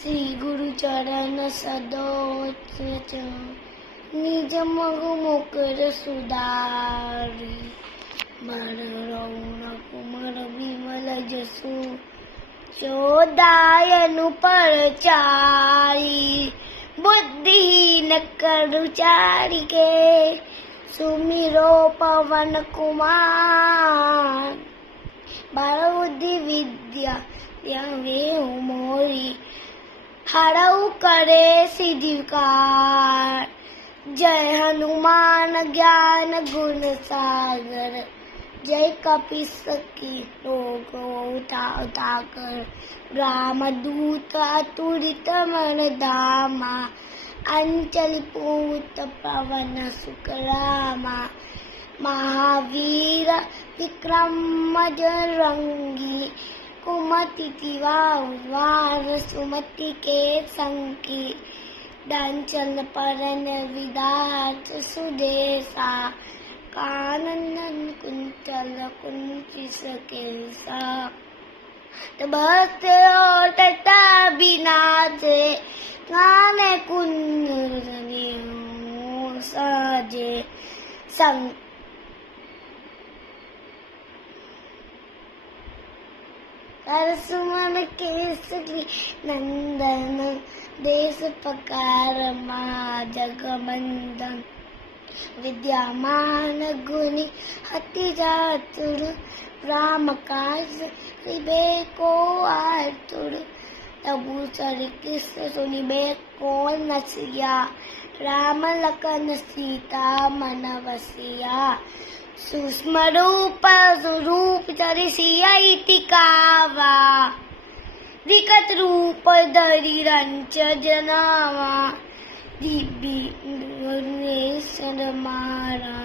श्री गुरु चरण सदोच निज मग मुकर सुधारी बर रौन कुमर विमल जसु चोदायनु परचारी बुद्धिहीन करु चारिके सुमिरो पवन कुमार बाल बुद्धि विद्या वे मोरी हरऊ करे सिद्धिकार जय हनुमान ज्ञान गुण सागर जय कपीस की लोग उताकर रामदूत अतुलित मन धामा अंचल पूत पवन सुखरामा महावीर विक्रम जरंगी कुमति तिवार सुमति के संकी दांचल परन विदात सुदेशा कानन कुंचल कुंचिस केसा भक्त और तथा बिनाजे गाने कुंज साजे संग सुमन केसरी नंदन देश पकार मा जगमंदन विद्यामान गुणी अति चातुर राम काज को आतुर तबु चरि कृष्ण सुनिबे को नसिया राम लखन सीता मन वसिया सूक्ष्म रूप स्वरूप चरि सिया इति कावा विकट रूप धरि रंच जनावा दिव्य मारा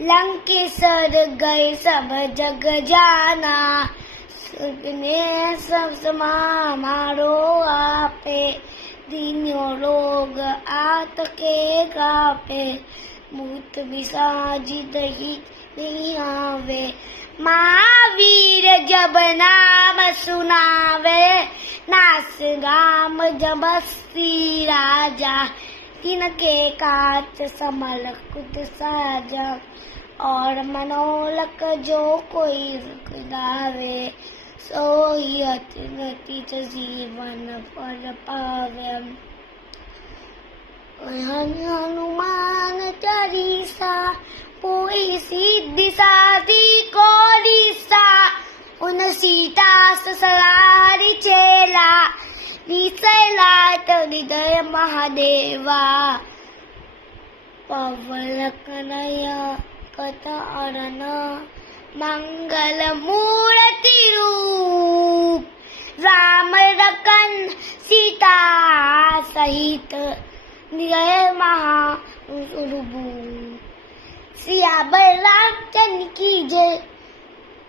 लंकेश्वर गए सब जग जाना स्वर्ग में सब समारो आपे दीन्यो लोग आत के गापे भूत विसाजी दही नहीं आवे महावीर जब नाम सुनावे नास राम जब श्री राजा तिनके काच समल कुद साजा और मनोलक जो कोई दावे सोई अतिथ जीवन पर पावे हनुमान चालीसा कोई सिद्धि साधी को रीसा उन सीता ससुरारी चेला विसैलाट हृदय महादेवा पवन कनया कथा अरण मंगल मूर्ति रूप राम लखन सीता सहित जय महाप्रभु सिया बलराम की जय।